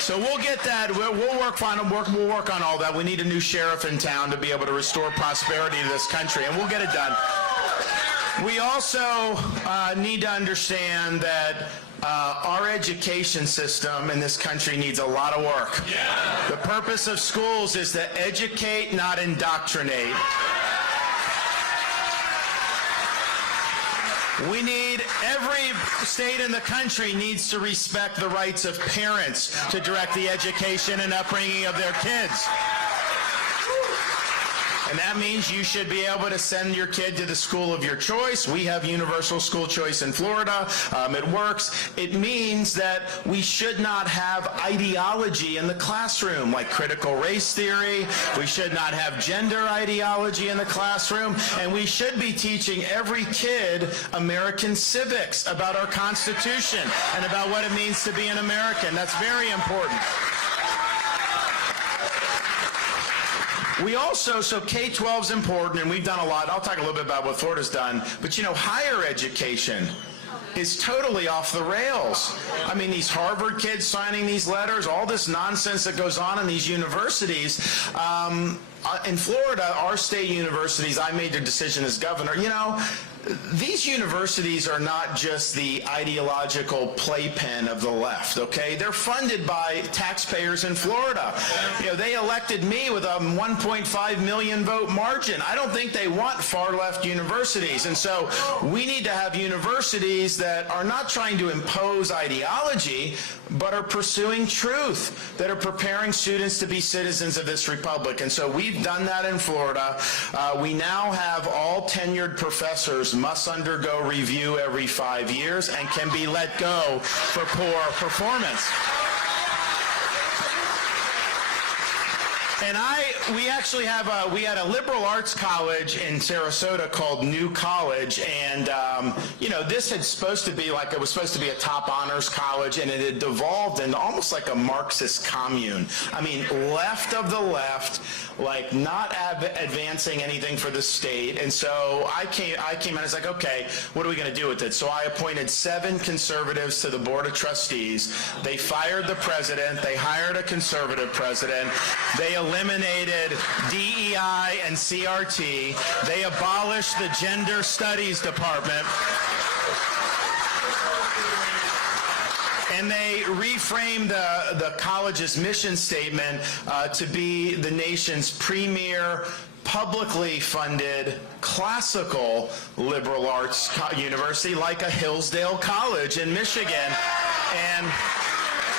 So we'll get that. We'll work on all that. We need a new sheriff in town to be able to restore prosperity to this country, and we'll get it done. We also need to understand that our education system in this country needs a lot of work. Yeah. The purpose of schools is to educate, not indoctrinate. We need, every state in the country needs to respect the rights of parents to direct the education and upbringing of their kids. And that means you should be able to send your kid to the school of your choice. We have universal school choice in Florida. It works. It means that we should not have ideology in the classroom, like critical race theory. We should not have gender ideology in the classroom. And we should be teaching every kid American civics, about our Constitution and about what it means to be an American. That's very important. We also, so K12 is important, and we've done a lot. I'll talk a little bit about what Florida's done, but you know, higher education is totally off the rails. I mean, these Harvard kids signing these letters, all this nonsense that goes on in these universities. In Florida, our state universities, I made the decision as governor, you know, these universities are not just the ideological playpen of the left, okay? They're funded by taxpayers in Florida. You know, they elected me with a 1.5 million vote margin. I don't think they want far left universities. And so we need to have universities that are not trying to impose ideology, but are pursuing truth, that are preparing students to be citizens of this republic. And so we've done that in Florida. We now have all tenured professors must undergo review every 5 years and can be let go for poor performance. And we actually have we had a liberal arts college in Sarasota called New College, and you know, this had supposed to be like, it was supposed to be a top honors college, and it had devolved into almost like a Marxist commune. I mean, left of the left, like not advancing anything for the state. And so I came and I was like, okay, what are we going to do with it? So I appointed 7 conservatives to the board of trustees. They fired the president. They hired a conservative president. They eliminated DEI and CRT. They abolished the gender studies department. And they reframed the college's mission statement to be the nation's premier publicly funded classical liberal arts university, like a Hillsdale College in Michigan. And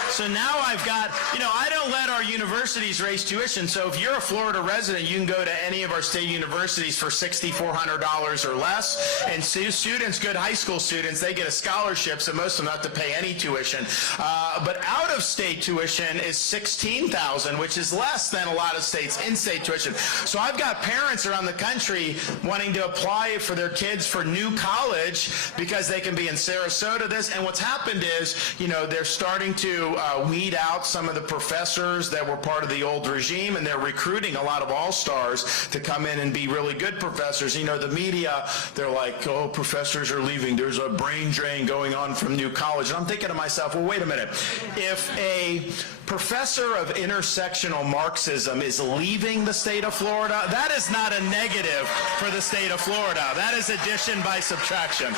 so now I've got, you know, I don't let our universities raise tuition. So if you're a Florida resident, you can go to any of our state universities for $6,400 or less. And students, good high school students, they get a scholarship, so most of them have to pay any tuition. But out-of-state tuition is $16,000, which is less than a lot of states' in-state tuition. So I've got parents around the country wanting to apply for their kids for New College because they can be in Sarasota. And what's happened is, you know, they're starting to weed out some of the professors that were part of the old regime, and they're recruiting a lot of all-stars to come in and be really good professors. You know, the media, they're like, oh, professors are leaving. There's a brain drain going on from New College. And I'm thinking to myself, well, wait a minute. If a professor of intersectional Marxism is leaving the state of Florida, that is not a negative for the state of Florida. That is addition by subtraction.